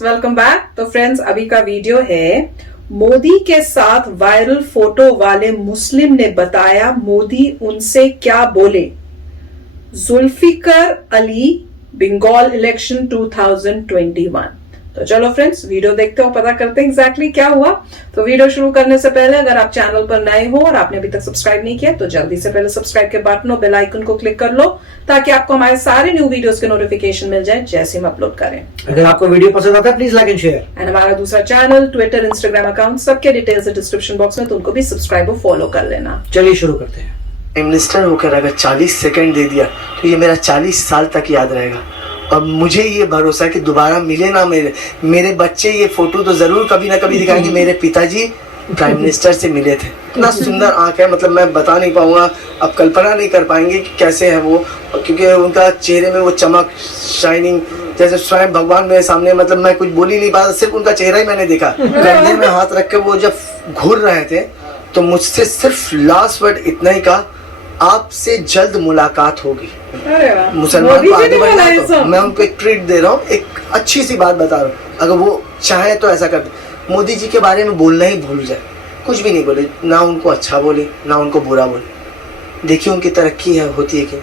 Friends, welcome back. तो friends, अभी का वीडियो है मोदी के साथ वायरल फोटो वाले मुस्लिम ने बताया मोदी उनसे क्या बोले। जुल्फिकर अली, बंगाल इलेक्शन 2021। तो चलो फ्रेंड्स, वीडियो देखते हो, पता करते हैं एग्जैक्टली क्या हुआ। तो वीडियो शुरू करने से पहले अगर आप चैनल पर नए हो और आपने अभी तक सब्सक्राइब नहीं किया तो जल्दी से पहले सब्सक्राइब के बटन और बेल आइकन को क्लिक कर लो ताकि आपको हमारे सारे न्यू वीडियोस के नोटिफिकेशन मिल जाए जैसे हम अपलोड करें। अगर आपको वीडियो पसंद आता है please like and share. And हमारा दूसरा चैनल, ट्विटर, इंस्टाग्राम अकाउंट, सबके डिटेल्स है डिस्क्रिप्शन बॉक्स में, तो उनको भी सब्सक्राइब और फॉलो कर लेना। चलिए शुरू करते हैं। प्राइम मिनिस्टर होकर अगर 40 सेकंड दे दिया तो ये मेरा 40 साल तक याद रहेगा। और मुझे ये भरोसा है कि दोबारा मिले ना मेरे बच्चे ये फोटो तो जरूर कभी ना कभी दिखाएंगे। मेरे पिताजी प्राइम मिनिस्टर से मिले थे। इतना सुंदर आंख है, मतलब मैं बता नहीं पाऊंगा, आप कल्पना नहीं कर पाएंगे कि कैसे है वो, क्योंकि उनका चेहरे में वो चमक, शाइनिंग, जैसे स्वयं भगवान मेरे सामने, मतलब मैं कुछ बोल ही नहीं पाता, सिर्फ उनका चेहरा ही मैंने देखा। कंधे में हाथ रख के वो जब घूर रहे थे तो मुझसे सिर्फ लास्ट वर्ड इतना ही कहा, आपसे जल्द मुलाकात होगी। मुसलमान को आगे बढ़ना है तो मैं उनको एक ट्रीट दे रहा हूँ, एक अच्छी सी बात बता रहा हूँ। अगर वो चाहे तो ऐसा कर दे। मोदी जी के बारे में बोलना ही भूल जाए, कुछ भी नहीं बोले, ना उनको अच्छा बोले ना उनको बुरा बोले। देखिए उनकी तरक्की है होती है कि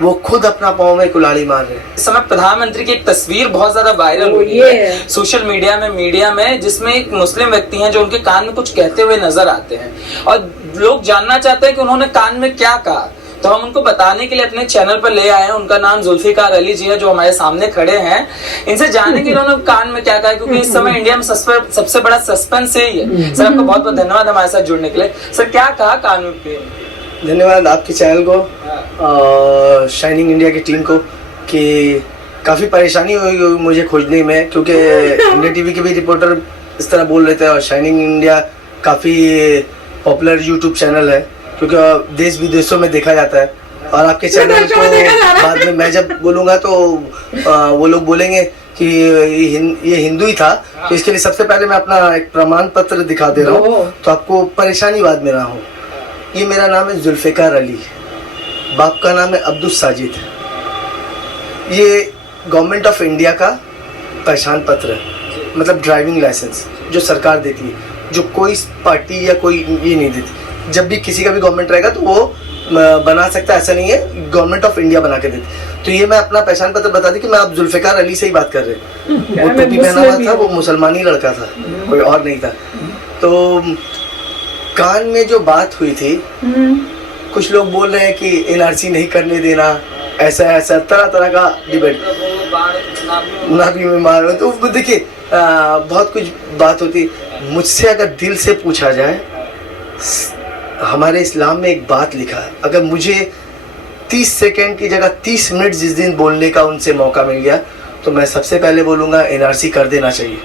वो खुद अपना पाँव में कुल्हाड़ी मार रहे हैं। इस समय प्रधानमंत्री की एक तस्वीर बहुत ज्यादा वायरल हो रही है सोशल मीडिया में, जिसमें एक मुस्लिम व्यक्ति हैं जो उनके कान में कुछ कहते हुए नजर आते हैं और लोग जानना चाहते हैं कि उन्होंने कान में क्या कहा। तो हम उनको बताने के लिए अपने चैनल पर ले आए हैं। उनका नाम जुल्फिकार अली जी है जो हमारे सामने खड़े हैं। इनसे जाने कि उन्होंने कान में क्या कहा है, क्योंकि इस समय इंडिया में सबसे बड़ा सस्पेंस यही है। सर आपका बहुत बहुत धन्यवाद हमारे साथ जुड़ने के लिए। सर क्या कहा कान में? धन्यवाद आपके चैनल को और शाइनिंग इंडिया की टीम को कि काफ़ी परेशानी हुई मुझे खोजने में, क्योंकि इंडिया टीवी के भी रिपोर्टर इस तरह बोल रहे थे और शाइनिंग इंडिया काफ़ी पॉपुलर यूट्यूब चैनल है, क्योंकि देश विदेशों में देखा जाता है। और आपके चैनल को बाद में मैं जब बोलूँगा तो वो लोग बोलेंगे कि ये हिंदू ही था, तो इसके लिए सबसे पहले मैं अपना एक प्रमाण पत्र दिखा दे रहा हूँ तो आपको परेशानी बाद में ना हो। ये मेरा नाम है जुल्फिकार अली, बाप का नाम है अब्दुल साजिद। ये गवर्नमेंट ऑफ इंडिया का पहचान पत्र है, मतलब ड्राइविंग लाइसेंस जो सरकार देती है, जो कोई पार्टी या कोई ये नहीं देती। जब भी किसी का भी गवर्नमेंट रहेगा तो वो बना सकता है, ऐसा नहीं है, गवर्नमेंट ऑफ इंडिया बना के देती। तो ये मैं अपना पहचान पत्र बता दी कि मैं अब जुल्फिकार अली से ही बात कर रहे हैं। वो टोपी पहना हुआ था, वो मुसलमान ही लड़का था, कोई और नहीं था। तो कान में जो बात हुई थी, कुछ लोग बोल रहे हैं कि एनआरसी नहीं करने देना, ऐसा तरह तरह का डिबेट नाभि में मार। तो देखिए बहुत कुछ बात होती। मुझसे अगर दिल से पूछा जाए, हमारे इस्लाम में एक बात लिखा है, अगर मुझे 30 सेकंड की जगह 30 मिनट जिस दिन बोलने का उनसे मौका मिल गया तो मैं सबसे पहले बोलूँगा एनआरसी कर देना चाहिए।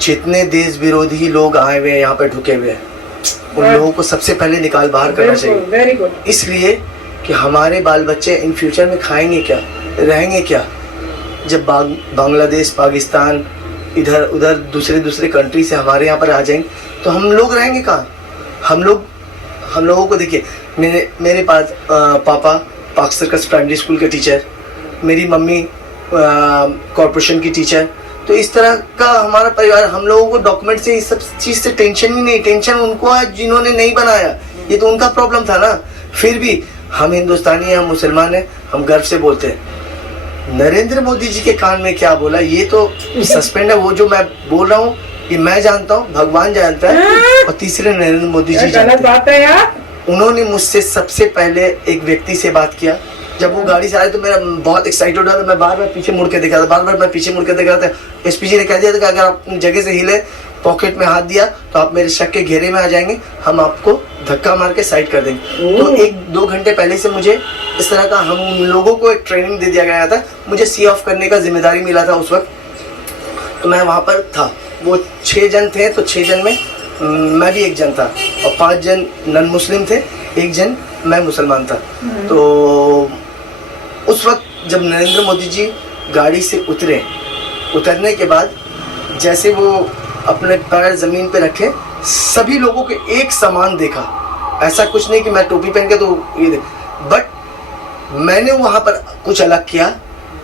जितने देश विरोधी लोग आए हुए हैं यहाँ पे ढुके हुए हैं, उन लोगों को सबसे पहले निकाल बाहर करना चाहिए। इसलिए कि हमारे बाल बच्चे इन फ्यूचर में खाएंगे क्या, रहेंगे क्या? जब बांग्लादेश, पाकिस्तान, इधर उधर दूसरे कंट्री से हमारे यहाँ पर आ जाएंगे तो हम लोग रहेंगे कहाँ? हम लोगों को देखिए, मेरे पास पापा पाक सर्कस प्राइमरी स्कूल के टीचर, मेरी मम्मी कॉर्पोरेशन की टीचर। तो इस तरह का हमारा परिवार, हम लोगों को डॉक्यूमेंट से इस सब चीज़ से टेंशन ही नहीं। टेंशन उनको है जिन्होंने नहीं बनाया, ये तो उनका प्रॉब्लम था ना। फिर भी हम हिंदुस्तानी हैं, हम मुसलमान हैं, हम गर्व से बोलते हैं। नरेंद्र मोदी जी के कान में क्या बोला ये तो सस्पेंड है। वो जो मैं बोल रहा हूँ ये मैं जानता हूँ, भगवान जानता है, और तीसरे नरेंद्र मोदी जी जानते हैं। उन्होंने मुझसे सबसे पहले एक व्यक्ति से बात किया। जब वो गाड़ी से आए तो मेरा बहुत एक्साइटेड हो रहा था, मैं बार बार पीछे मुड़ के देखा था, मैं पीछे मुड़ के देखा था। एसपी जी ने कह दिया था कि अगर आप अपनी जगह से हिले, पॉकेट में हाथ दिया तो आप मेरे शक के घेरे में आ जाएंगे, हम आपको धक्का मार के साइड कर देंगे। तो 1-2 घंटे पहले से मुझे इस तरह का हम लोगों को एक ट्रेनिंग दे दिया गया था। मुझे सी ऑफ करने का जिम्मेदारी मिला था उस वक्त, तो मैं वहाँ पर था। वो 6 जन थे, तो 6 जन में मैं भी एक जन था और 5 जन नॉन मुस्लिम थे, 1 जन मैं मुसलमान था। तो उस वक्त जब नरेंद्र मोदी जी गाड़ी से उतरने के बाद जैसे वो अपने पैर ज़मीन पे रखे, सभी लोगों के एक समान देखा। ऐसा कुछ नहीं कि मैं टोपी पहन के तो ये देख, बट मैंने वहाँ पर कुछ अलग किया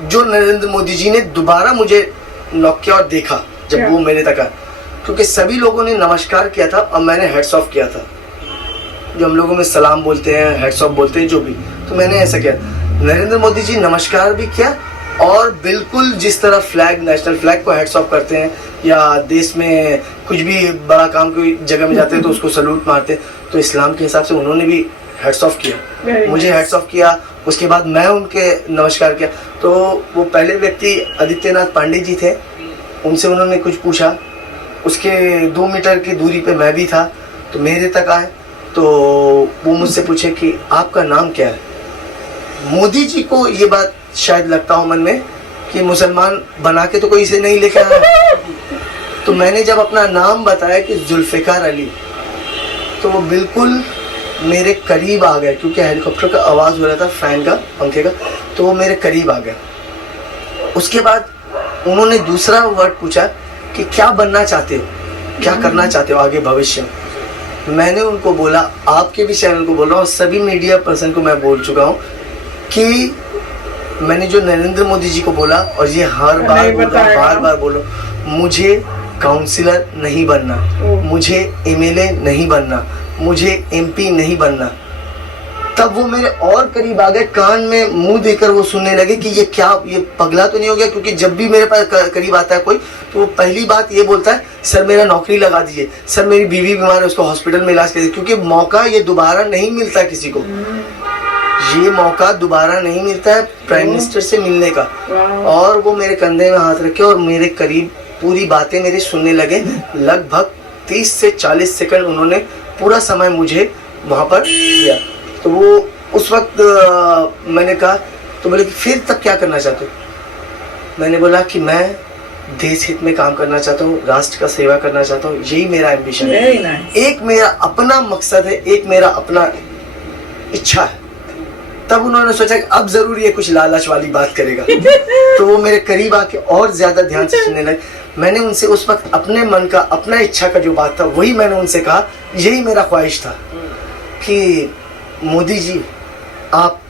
जो नरेंद्र मोदी जी ने दोबारा मुझे नॉक किया और देखा जब वो मेरे तक आया, क्योंकि सभी लोगों ने नमस्कार किया था और मैंने हेड्स ऑफ किया था, जो हम लोगों में सलाम बोलते हैं, हेड्स ऑफ बोलते हैं, जो भी, तो मैंने ऐसा किया। नरेंद्र मोदी जी नमस्कार भी किया और बिल्कुल जिस तरह फ्लैग, नेशनल फ्लैग को हेड्स ऑफ करते हैं, या देश में कुछ भी बड़ा काम कोई जगह में जाते हैं तो उसको सल्यूट मारते हैं, तो इस्लाम के हिसाब से उन्होंने भी हेड्स ऑफ किया, मुझे हेड्स ऑफ किया। उसके बाद मैं उनके नमस्कार किया। तो वो पहले व्यक्ति आदित्यनाथ पांडे जी थे, उनसे उन्होंने कुछ पूछा, उसके 2 मीटर की दूरी पे मैं भी था, तो मेरे तक आए, तो वो मुझसे पूछे कि आपका नाम क्या है। मोदी जी को ये बात शायद लगता हो मन में कि मुसलमान बना के तो कोई इसे नहीं लेके आया, तो मैंने जब अपना नाम बताया कि जुल्फ़िकार अली, तो वो बिल्कुल मेरे करीब आ गए, क्योंकि हेलीकॉप्टर का आवाज़ हो रहा था, फैन का, पंखे का, तो वो मेरे करीब आ गया। उसके बाद उन्होंने दूसरा वर्ड पूछा कि क्या बनना चाहते हो, क्या करना चाहते हो आगे भविष्य में। मैंने उनको बोला, आपके भी चैनल को बोल रहा हूँ, सभी मीडिया पर्सन को मैं बोल चुका हूँ कि मैंने जो नरेंद्र मोदी जी को बोला, और ये हर बार बोल रहा हूँ, बार बार बोलो, मुझे काउंसिलर नहीं बनना, मुझे एमएलए नहीं बनना, मुझे एमपी नहीं बनना। तब वो मेरे और करीब आ गए, कान में मुंह देकर वो सुनने लगे कि ये क्या, ये पगला तो नहीं हो गया, क्योंकि जब भी मेरे पास करीब आता है कोई, तो वो पहली बात ये बोलता है, सर मेरा नौकरी लगा दीजिए, सर मेरी बीवी बीमार है उसको हॉस्पिटल में इलाज करिए, क्योंकि मौका ये दोबारा नहीं मिलता किसी को, ये मौका दोबारा नहीं मिलता है प्राइम मिनिस्टर से मिलने का। और वो मेरे कंधे में हाथ रखे और मेरे करीब पूरी बातें मेरी सुनने लगे। लगभग 30 से 40 सेकंड उन्होंने पूरा समय मुझे वहाँ पर दिया। तो वो उस वक्त मैंने कहा, तो बोले कि फिर तब क्या करना चाहते हो। मैंने बोला कि मैं देश हित में काम करना चाहता हूँ, राष्ट्र का सेवा करना चाहता हूँ, यही मेरा एम्बिशन है। एक मेरा अपना मकसद है, एक मेरा अपना इच्छा है। तब उन्होंने सोचा कि अब जरूर ये कुछ लालच वाली बात करेगा तो वो मेरे करीब आके और ज्यादा ध्यान से सुनने लगे। मैंने उनसे उस वक्त अपने मन का, अपना इच्छा का जो बात था, वही मैंने उनसे कहा। यही मेरा ख्वाहिश था कि मोदी जी आप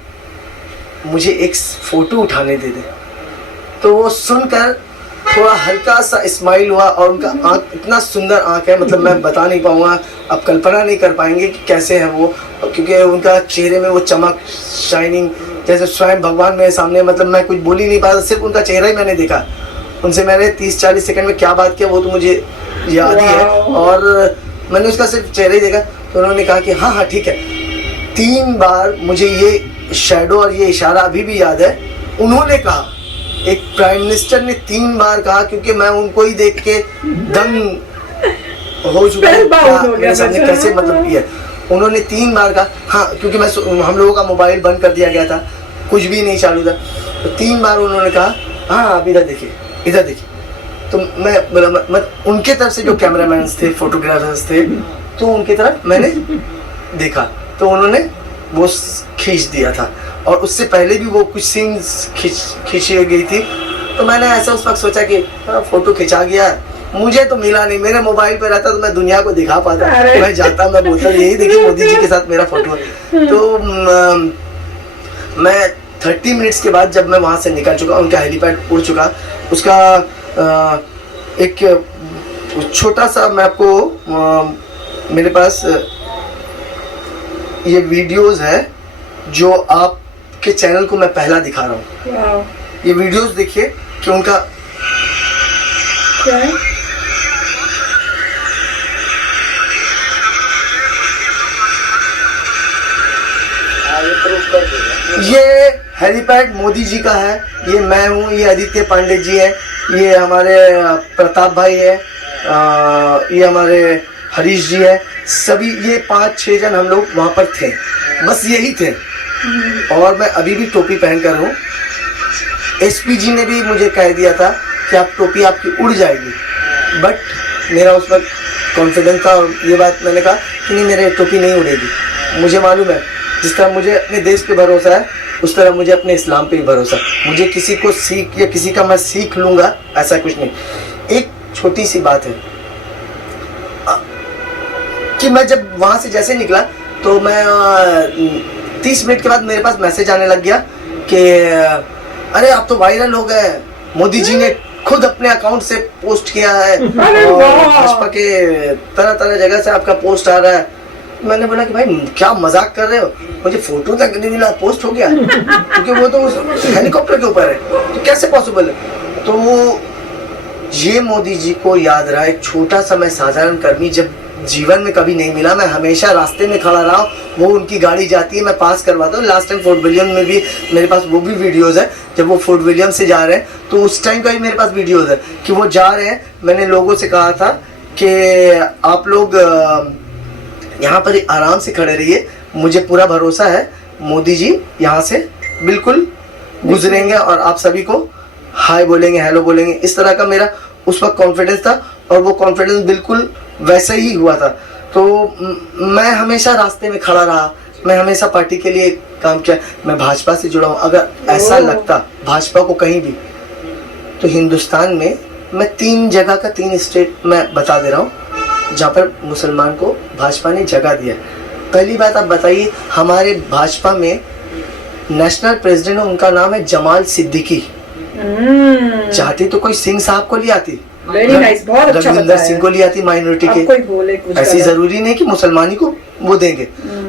मुझे एक फोटो उठाने दे दें। तो वो सुनकर थोड़ा हल्का सा स्माइल हुआ, और उनका आँख, इतना सुंदर आँख है, मतलब मैं बता नहीं पाऊंगा, आप कल्पना नहीं कर पाएंगे कि कैसे है वो, क्योंकि उनका चेहरे में वो चमक, शाइनिंग, जैसे स्वयं भगवान मेरे सामने, मतलब मैं कुछ बोल ही नहीं पाया, सिर्फ उनका चेहरा ही मैंने देखा। उनसे मैंने 30-40 सेकंड में क्या बात किया वो तो मुझे याद ही है, और मैंने उसका सिर्फ चेहरा ही देखा। तो उन्होंने कहा कि हाँ हाँ ठीक है। 3 बार मुझे ये शैडो और ये इशारा अभी भी याद है। उन्होंने कहा, एक प्राइम मिनिस्टर ने 3 बार कहा, क्योंकि मैं उनको ही देख के दंग हो चुका हूँ, मेरे सामने कैसे मतलब किया। उन्होंने 3 बार कहा हाँ, क्योंकि मैं, हम लोगों का मोबाइल बंद कर दिया गया था, कुछ भी नहीं चालू था। तो 3 बार उन्होंने कहा हाँ आप इधर देखिए, इधर देखिए। तो मैं उनके तरफ से जो कैमरामैन थे, फोटोग्राफर्स थे, तो उनकी तरफ मैंने देखा, तो उन्होंने वो खींच दिया था। और उससे पहले भी वो कुछ सीन्स खींची गई थी। तो मैंने ऐसा उस वक्त सोचा कि हाँ फोटो खिंचा गया, मुझे तो मिला नहीं, मेरे मोबाइल पे रहता तो मैं दुनिया को दिखा पाता। मैं जाता, मैं बोलता यही देखिए मोदी जी के साथ मेरा फोटो है। तो मैं 30 मिनट्स के बाद जब मैं वहाँ से निकल चुका, उनका हेलीपैड उड़ चुका, उसका एक छोटा सा, मैं आपको मेरे पास ये वीडियोस है जो आपके चैनल को मैं पहला दिखा रहा हूँ। ये वीडियोस देखिए कि उनका क्या है? ये हेलीपैड मोदी जी का है, ये मैं हूँ, ये आदित्य पांडे जी है, ये हमारे प्रताप भाई है, ये हमारे हरीश जी है, सभी ये 5-6 जन हम लोग वहाँ पर थे, बस यही थे। और मैं अभी भी टोपी पहन कर हूँ। एसपी जी ने भी मुझे कह दिया था कि आप टोपी आपकी उड़ जाएगी, बट मेरा उस वक्त कॉन्फिडेंस था, और ये बात मैंने कहा कि नहीं मेरे टोपी नहीं उड़ेगी। मुझे मालूम है जिस तरह मुझे अपने देश पे भरोसा है, उस तरह मुझे अपने इस्लाम पे भी भरोसा। मुझे किसी को सीख या किसी का मैं सीख लूँगा ऐसा कुछ नहीं। एक छोटी सी बात है कि मैं जब वहाँ से जैसे निकला तो मैं 30 मिनट के बाद मेरे पास मैसेज आने लग गया कि अरे आप तो वायरल हो गए, मोदी जी ने खुद अपने अकाउंट से पोस्ट किया है अरे और वाह। भाजपा के तरह तरह जगह से आपका पोस्ट आ रहा है। मैंने बोला कि भाई क्या मजाक कर रहे हो, मुझे फोटो तक नहीं मिला, पोस्ट हो गया क्योंकि वो तो उस हेलीकॉप्टर के ऊपर है, तो कैसे पॉसिबल है। तो वो ये मोदी जी को याद रहा, एक छोटा सा मैं साधारण कर्मी, जब जीवन में कभी नहीं मिला, मैं हमेशा रास्ते में खड़ा रहा हूँ, वो उनकी गाड़ी जाती है मैं पास करवाता हूँ। लास्ट टाइम फोर्ट विलियम में भी मेरे पास वो भी वीडियोस है, जब वो फोर्ट विलियम से जा रहे हैं तो उस टाइम का भी मेरे पास वीडियोस है कि वो जा रहे हैं। मैंने लोगों से कहा था कि आप लोग यहाँ पर आराम से खड़े रहिए, मुझे पूरा भरोसा है मोदी जी यहाँ से बिल्कुल गुजरेंगे और आप सभी को हाय बोलेंगे, हेलो बोलेंगे। इस तरह का मेरा उस वक्त कॉन्फिडेंस था और वो कॉन्फिडेंस बिल्कुल वैसे ही हुआ था। तो मैं हमेशा रास्ते में खड़ा रहा, मैं हमेशा पार्टी के लिए काम किया, मैं भाजपा से जुड़ा हूँ। अगर ऐसा लगता भाजपा को कहीं भी, तो हिंदुस्तान में मैं 3 जगह का 3 स्टेट मैं बता दे रहा हूँ जहाँ पर मुसलमान को भाजपा ने जगह दिया। पहली बात आप बताइए, हमारे भाजपा में नेशनल प्रेसिडेंट है, उनका नाम है जमाल सिद्दीकी। चाहती तो कोई सिंह साहब को ले आती, वेरी नाइस, बहुत अच्छा रविंदर बताया। सिंह को ले आती माइनॉरिटी अब के। कोई बोले कुछ ऐसी गलत। जरूरी नहीं कि मुसलमानी को वो देंगे,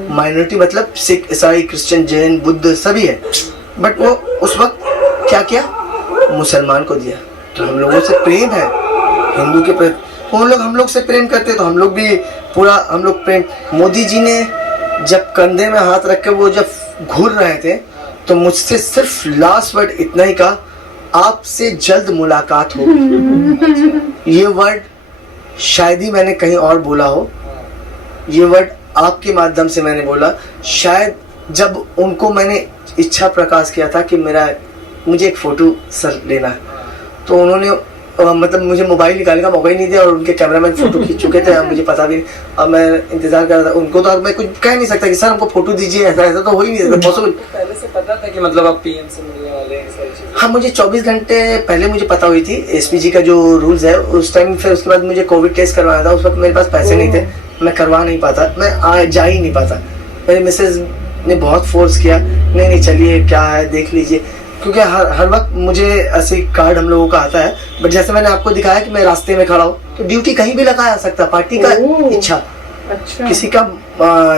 माइनॉरिटी मतलब सिख, ईसाई, क्रिश्चियन, जैन, बुद्ध सभी है। बट वो उस वक्त क्या किया, मुसलमान को दिया। तो हम लोगों से प्रेम है हिंदू के प्रति, वो लोग हम लोग से प्रेम करते, तो हम लोग भी पूरा हम लोग प्रेम। मोदी जी ने जब कंधे में हाथ रख के वो जब घूर रहे थे, तो मुझसे सिर्फ लास्ट वर्ड इतना ही कहा, आपसे जल्द मुलाकात हो। ये वर्ड शायद ही मैंने कहीं और बोला हो, ये वर्ड आपके माध्यम से मैंने बोला। शायद जब उनको मैंने इच्छा प्रकाश किया था कि मुझे एक फोटो सर लेना है, तो उन्होंने मतलब मुझे मोबाइल निकालने का मौका ही नहीं दिया और उनके कैमरामैन फोटो खींच चुके थे, मुझे पता भी नहीं। अब मैं इंतजार कर रहा था उनको, तो अब मैं कुछ कह नहीं सकता कि सर हमको फोटो दीजिए, ऐसा ऐसा तो हो ही नहीं सकता पॉसिबल। पहले से पता था कि मतलब आप पीएम से मिलने वाले हैं, सारी चीजें? हाँ, मुझे 24 घंटे पहले मुझे पता हुई थी एसपीजी का जो रूल्स है उस टाइम। फिर उसके बाद मुझे कोविड टेस्ट करवाना था, उस वक्त मेरे पास पैसे नहीं थे, मैं करवा नहीं पाता, मैं जा ही नहीं पाता। मेरी मिसेज ने बहुत फोर्स किया, नहीं चलिए क्या है देख लीजिए, क्योंकि हर वक्त मुझे ऐसे कार्ड हम लोगों का आता है। बट जैसे मैंने आपको दिखाया कि मैं रास्ते में खड़ा हूँ, तो ड्यूटी कहीं भी लगा सकता, पार्टी का इच्छा, अच्छा, किसी का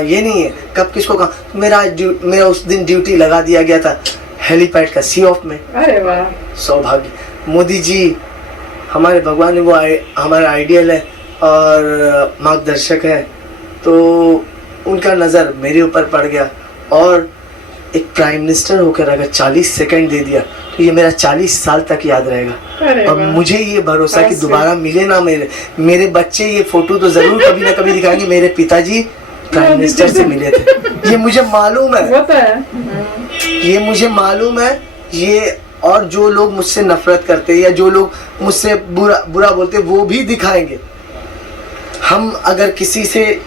ये नहीं है कब किसको कहा। मेरा उस दिन ड्यूटी लगा दिया गया था हेलीपैड का, सी ऑफ में। अरे वाह, सौभाग्य। मोदी जी हमारे भगवान है, वो हमारा आइडियल है और मार्गदर्शक है, तो उनका नज़र मेरे ऊपर पड़ गया और एक प्राइम मिनिस्टर होकर अगर 40 सेकंड दे दिया तो ये मेरा 40 साल तक याद रहेगा। अब मुझे ये भरोसा कि दोबारा मिले ना मेरे बच्चे ये फोटो तो जरूर कभी ना कभी दिखाएंगे, मेरे पिताजी प्राइम मिनिस्टर से मिले थे, ये मुझे मालूम है, वो तो है। ये मुझे मालूम है। ये और जो लोग मुझसे नफरत करते हैं या जो लोग मुझसे बुरा बोलते हैं, वो भी दिखाएंगे। हम अगर किसी से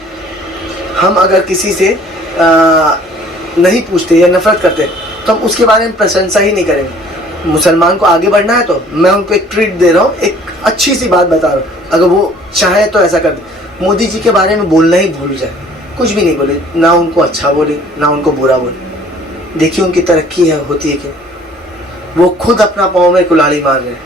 नहीं पूछते या नफरत करते तो हम उसके बारे में प्रशंसा ही नहीं करेंगे। मुसलमान को आगे बढ़ना है तो मैं उनको एक ट्रीट दे रहा हूँ, एक अच्छी सी बात बता रहा हूँ, अगर वो चाहे तो ऐसा कर दे। मोदी जी के बारे में बोलना ही भूल जाए, कुछ भी नहीं बोले, ना उनको अच्छा बोले ना उनको बुरा बोले। देखिए उनकी तरक्की है होती है कि वो खुद अपना पाँव में कुल्हाड़ी मार रहे हैं,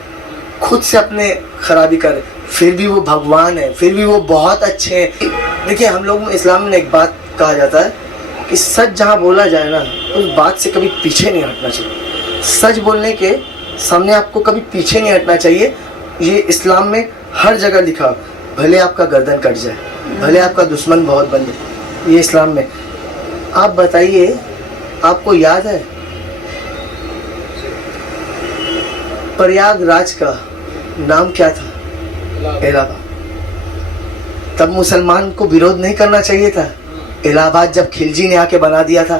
खुद से अपने खराबी कर रहे, फिर भी वो भगवान है, फिर भी वो बहुत अच्छे हैं। देखिए हम लोग में इस्लाम में एक बात कहा जाता है कि सच जहाँ बोला जाए ना, उस बात से कभी पीछे नहीं हटना चाहिए। सच बोलने के सामने आपको कभी पीछे नहीं हटना चाहिए। ये इस्लाम में हर जगह लिखा, भले आपका गर्दन कट जाए, भले आपका दुश्मन बहुत बन जाए, ये इस्लाम में। आप बताइए, आपको याद है प्रयागराज का नाम क्या था? इलाहाबाद। तब मुसलमान को विरोध नहीं करना चाहिए था। इलाहाबाद जब खिलजी ने आके बना दिया था,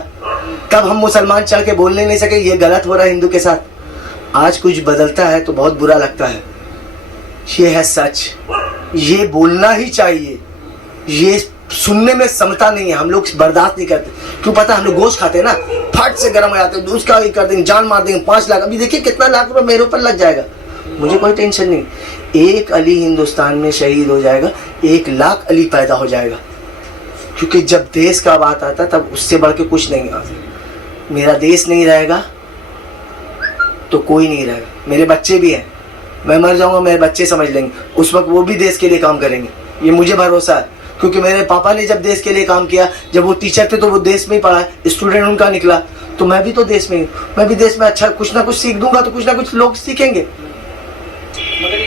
तब हम मुसलमान चढ़ के बोलने नहीं सके ये गलत हो रहा है हिंदू के साथ। आज कुछ बदलता है तो बहुत बुरा लगता है, ये है सच, ये बोलना ही चाहिए। ये सुनने में समता नहीं है, हम लोग बर्दाश्त नहीं करते। क्यों पता, हम लोग गोश्त खाते हैं ना, फट से गर्म हो जाते हैं, उसका ही कर देंगे, जान मार देंगे, 5 लाख। अभी देखिए कितना लाख रुपए मेरे ऊपर लग जाएगा, मुझे कोई टेंशन नहीं। एक अली हिंदुस्तान में शहीद हो जाएगा, 1 लाख अली पैदा हो जाएगा। क्योंकि जब देश का बात आता तब उससे बढ़ के कुछ नहीं आता। मेरा देश नहीं रहेगा तो कोई नहीं रहेगा, मेरे बच्चे भी हैं, मैं मर जाऊंगा, मेरे बच्चे समझ लेंगे, उस वक्त वो भी देश के लिए काम करेंगे, ये मुझे भरोसा है। क्योंकि मेरे पापा ने जब देश के लिए काम किया, जब वो टीचर थे तो वो देश में ही पढ़ा, स्टूडेंट उनका निकला, तो मैं भी तो देश में हूँ, मैं भी देश में अच्छा कुछ ना कुछ सीख दूंगा तो कुछ ना कुछ लोग सीखेंगे। मगर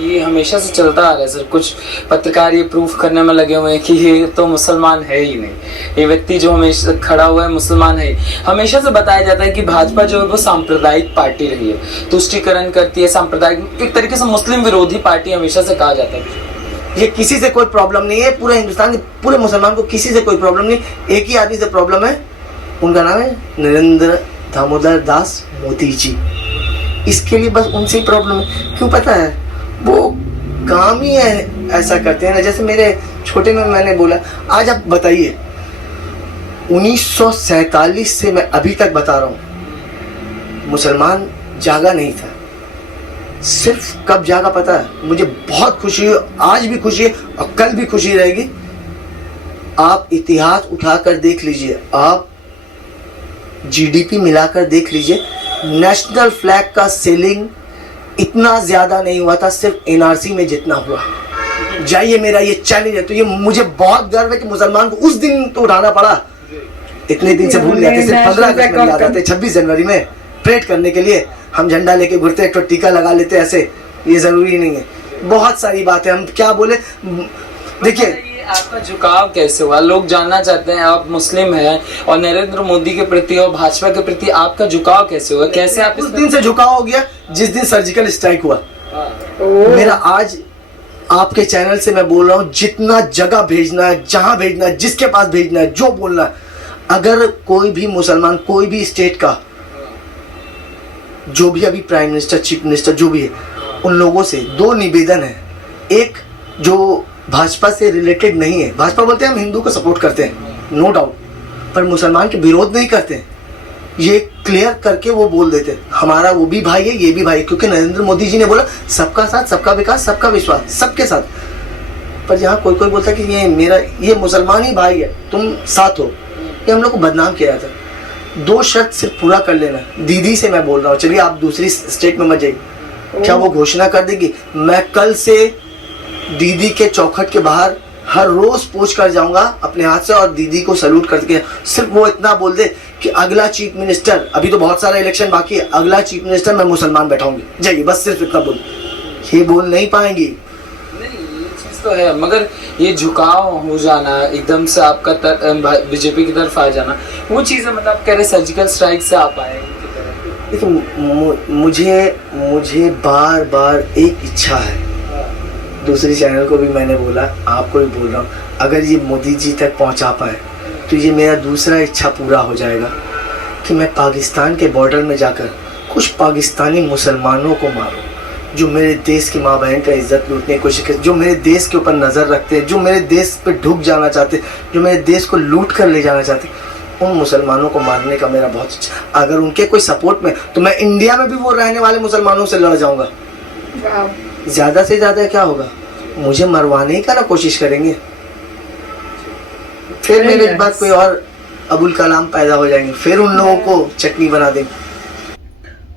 ये हमेशा से चलता आ रहा है सर, कुछ पत्रकार ये प्रूफ करने में लगे हुए हैं कि ये तो मुसलमान है ही नहीं, ये व्यक्ति जो हमेशा खड़ा हुआ है मुसलमान है। हमेशा से बताया जाता है कि भाजपा जो है वो सांप्रदायिक पार्टी रही है, तुष्टीकरण करती है, सांप्रदायिक, एक तरीके से मुस्लिम विरोधी पार्टी हमेशा से कहा जाता है। ये किसी से कोई प्रॉब्लम नहीं है, पूरे हिंदुस्तान के पूरे मुसलमान को किसी से कोई प्रॉब्लम नहीं, एक ही आदमी से प्रॉब्लम है, उनका नाम है नरेंद्र दामोदर दास मोदी जी। इसके लिए बस उनसे ही प्रॉब्लम है। क्यों पता है? वो काम ही है ऐसा करते हैं ना। जैसे मेरे छोटे में मैंने बोला, आज आप बताइए 1947 से मैं अभी तक बता रहा हूँ, मुसलमान जागा नहीं था। सिर्फ कब जागा पता है? मुझे बहुत खुशी है, आज भी खुशी है और कल भी खुशी रहेगी। आप इतिहास उठाकर देख लीजिए, आप जीडीपी मिलाकर देख लीजिए, नेशनल फ्लैग का सेलिंग इतना ज्यादा नहीं हुआ था सिर्फ एनआरसी में जितना हुआ। जाइए, मेरा ये चैलेंज है। तो ये मुझे बहुत गर्व है कि मुसलमान को उस दिन तो उठाना पड़ा, इतने दिन से भूल गए थे। सिर्फ 15 अगस्त में याद आते, 26 जनवरी में परेड करने के लिए हम झंडा लेके घुरते, एक तो टीका लगा लेते, ऐसे ये जरूरी नहीं है। बहुत सारी बातें हम क्या बोले। देखिए, आपका झुकाव कैसे हुआ? लोग जानना चाहते हैं, आप मुस्लिम हैं और नरेंद्र मोदी के प्रति और भाजपा के प्रति आपका झुकाव कैसे हुआ? कैसे आप उस दिन से झुकाव हो गया जिस दिन सर्जिकल स्ट्राइक हुआ। मेरा आज आपके चैनल से मैं बोल रहा हूँ, जितना जगह भेजना है, जहां भेजना है, जिसके पास भेजना है, जो बोलना है, अगर कोई भी मुसलमान, कोई भी स्टेट का, जो भी अभी प्राइम मिनिस्टर, चीफ मिनिस्टर जो भी है, उन लोगों से 2 निवेदन है। एक जो भाजपा से रिलेटेड नहीं है, भाजपा बोलते हैं हम हिंदू को सपोर्ट करते हैं, नो डाउट, पर मुसलमान के विरोध नहीं करते हैं, ये क्लियर करके वो बोल देते हैं हमारा वो भी भाई है, ये भी भाई है। क्योंकि नरेंद्र मोदी जी ने बोला सबका साथ, सबका विकास, सबका विश्वास, सबके साथ। पर यहाँ कोई कोई बोलता है कि ये मेरा, ये मुसलमान ही भाई है, तुम साथ हो, ये हम लोग को बदनाम किया जाता है। 2 शर्त सिर्फ पूरा कर लेना। दीदी से मैं बोल रहा हूँ, चलिए आप दूसरी स्टेट में मत जाइए, क्या वो घोषणा कर देगी? मैं कल से दीदी के चौखट के बाहर हर रोज पोछ कर जाऊंगा अपने हाथ से और दीदी को सैल्यूट करके। सिर्फ वो इतना बोल दे कि अगला चीफ मिनिस्टर, अभी तो बहुत सारा इलेक्शन बाकी है, अगला चीफ मिनिस्टर मैं मुसलमान बैठाऊंगी, जाइए, बस सिर्फ इतना बोल। ये बोल नहीं पाएंगी। तो है, मगर ये झुकाव हो जाना एकदम से, आपका बीजेपी की तरफ आ जाना, वो चीजें मतलब कह रहे सर्जिकल स्ट्राइक से आप आए। देखिए, मुझे बार बार एक इच्छा है, दूसरी चैनल को भी मैंने बोला, आपको भी बोल रहा हूँ, अगर ये मोदी जी तक पहुँचा पाए तो ये मेरा दूसरा इच्छा पूरा हो जाएगा कि मैं पाकिस्तान के बॉर्डर में जाकर कुछ पाकिस्तानी मुसलमानों को मारूं, जो मेरे देश की माँ बहन का इज्जत लूटने की कोशिश करते, जो मेरे देश के ऊपर नज़र रखते हैं, जो मेरे देश पे ढुक जाना चाहते, जो मेरे देश को लूट कर ले जाना चाहते, उन मुसलमानों को मारने का मेरा बहुत इच्छा। अगर उनके कोई सपोर्ट में, तो मैं इंडिया में भी वो रहने वाले मुसलमानों से लड़ जाऊंगा। ज़्यादा से ज़्यादा क्या होगा, मुझे मरवाने का ना कोशिश करेंगे, फिर मेरे बाद कोई और अबुल कलाम पैदा हो जाएंगे, फिर उन लोगों को चटनी बना देंगे।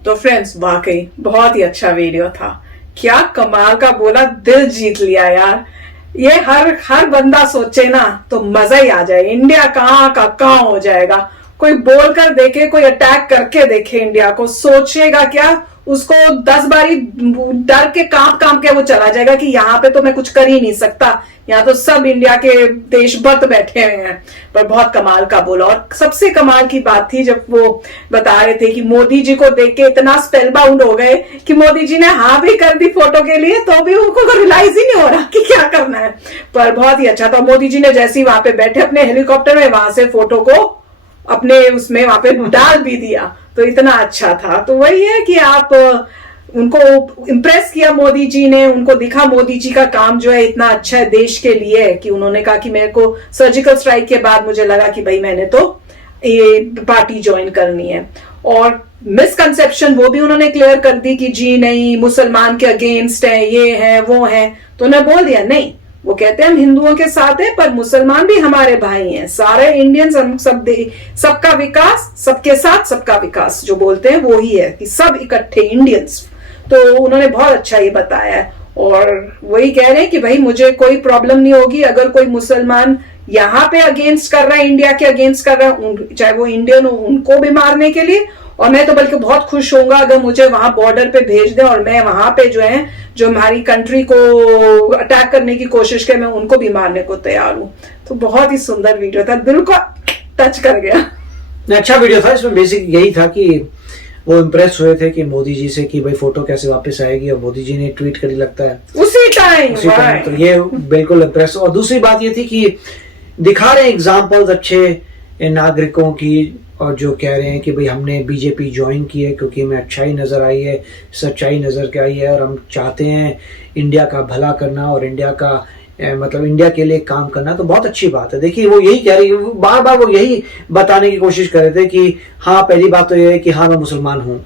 तो फ्रेंड्स, वाकई बहुत ही अच्छा वीडियो था, क्या कमाल का बोला, दिल जीत लिया यार। ये हर बंदा सोचे ना तो मजा ही आ जाए। इंडिया कहाँ का कहाँ हो जाएगा। कोई बोल कर देखे, कोई अटैक करके देखे इंडिया को, सोचेगा क्या, उसको 10 बारी डर के कांप के वो चला जाएगा कि यहाँ पे तो मैं कुछ कर ही नहीं सकता, यहाँ तो सब इंडिया के देशभक्त बैठे हुए हैं। पर बहुत कमाल का बोला। और सबसे कमाल की बात थी जब वो बता रहे थे कि मोदी जी को देख के इतना स्पेल बाउंड हो गए कि मोदी जी ने हाँ भी कर दी फोटो के लिए, तो भी उनको रियलाइज ही नहीं हो रहा कि क्या करना है। पर बहुत ही अच्छा था। मोदी जी ने जैसे ही वहां पे बैठे अपने हेलीकॉप्टर में, वहां से फोटो को अपने उसमें वहां पे डाल भी दिया, तो इतना अच्छा था। तो वही है कि आप उनको इम्प्रेस किया मोदी जी ने, उनको दिखा मोदी जी का काम जो है इतना अच्छा है देश के लिए, कि उन्होंने कहा कि मेरे को सर्जिकल स्ट्राइक के बाद मुझे लगा कि भाई मैंने तो ये पार्टी ज्वाइन करनी है। और मिसकंसेप्शन वो भी उन्होंने क्लियर कर दी कि जी नहीं, मुसलमान के अगेंस्ट है, ये है वो है। तो उन्हें बोल दिया नहीं, वो कहते हैं हम हिंदुओं के साथ है, पर मुसलमान भी हमारे भाई हैं, सारे इंडियंस, हम सबका विकास, सबके साथ सबका विकास जो बोलते हैं वो ही है कि सब इकट्ठे इंडियंस। तो उन्होंने बहुत अच्छा ये बताया है, और वही कह रहे हैं कि भाई मुझे कोई प्रॉब्लम नहीं होगी अगर कोई मुसलमान यहाँ पे अगेंस्ट कर रहा है, इंडिया के अगेंस्ट कर रहा है, चाहे वो इंडियन हो, उनको भी मारने के लिए। और मैं तो बल्कि बहुत खुश होऊंगा अगर मुझे वहां बॉर्डर पे भेज दें और मैं वहां पे जो है जो हमारी कंट्री को अटैक करने की कोशिश करे, मैं उनको भी मारने को तैयार हूं। तो बहुत ही सुंदर वीडियो था, दिल को टच कर गया। अच्छा वीडियो था। इसमें बेसिक यही था कि वो इम्प्रेस हुए थे कि मोदी जी से कि भाई फोटो कैसे वापस आएगी, और मोदी जी ने ट्वीट करी लगता है उसी टाइम। तो ये बिल्कुल इम्प्रेस। और दूसरी बात ये थी कि दिखा रहे एग्जाम्पल्स अच्छे नागरिकों की, और जो कह रहे हैं कि भाई हमने बीजेपी ज्वाइन की है क्योंकि हमें अच्छाई नजर आई है, सच्चाई नजर के आई है, और हम चाहते हैं इंडिया का भला करना और इंडिया का मतलब इंडिया के लिए काम करना। तो बहुत अच्छी बात है। देखिए वो यही कह रही है, बार बार वो यही बताने की कोशिश कर रहे थे कि हाँ पहली बात तो ये है कि हाँ मैं मुसलमान हूँ,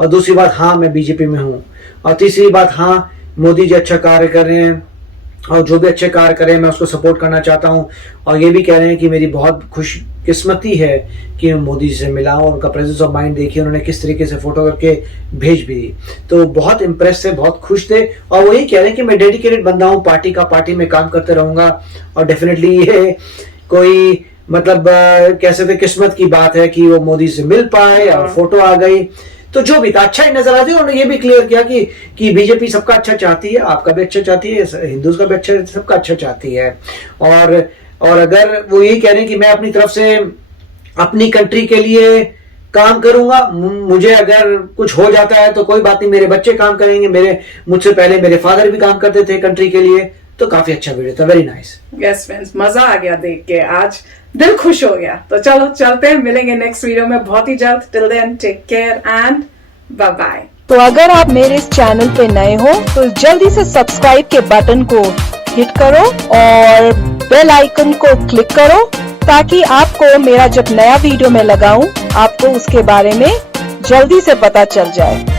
और दूसरी बात हाँ मैं बीजेपी में हूँ, और तीसरी बात हाँ मोदी जी अच्छा कार्य कर रहे हैं और जो भी अच्छे कार्य करें मैं उसको सपोर्ट करना चाहता हूं। और ये भी कह रहे हैं कि मेरी बहुत खुशकिस्मती है कि मैं मोदी जी से मिला हूं, उनका प्रेजेंस ऑफ माइंड देखिए, उन्होंने किस तरीके से फोटो करके भेज भी दी। तो बहुत इम्प्रेस थे, बहुत खुश थे, और वही कह रहे हैं कि मैं डेडिकेटेड बंदा हूं पार्टी का, पार्टी में काम करते रहूंगा। और डेफिनेटली ये कोई मतलब कह सकते किस्मत की बात है कि वो मोदी से मिल पाए और फोटो आ गई। तो जो भी था अच्छा ही नजर आती है। उन्होंने ये भी क्लियर किया कि बीजेपी सबका अच्छा चाहती है, आपका भी अच्छा चाहती है, हिंदूज का भी अच्छा, सबका अच्छा चाहती है। और अगर वो यही कह रहे हैं कि मैं अपनी तरफ से अपनी कंट्री के लिए काम करूंगा, मुझे अगर कुछ हो जाता है तो कोई बात नहीं, मेरे बच्चे काम करेंगे, मुझसे पहले मेरे फादर भी काम करते थे कंट्री के लिए। तो काफी अच्छा वीडियो था, वेरी नाइस। यस फ्रेंड्स, मजा आ गया देख के, आज दिल खुश हो गया। तो चलो चलते हैं, मिलेंगे नेक्स्ट वीडियो में बहुत ही जल्द। Till then take care and bye bye. तो अगर आप मेरे इस चैनल पे नए हो तो जल्दी से सब्सक्राइब के बटन को हिट करो और बेल आइकन को क्लिक करो, ताकि आपको मेरा जब नया वीडियो मैं लगाऊं आपको उसके बारे में जल्दी से पता चल जाए।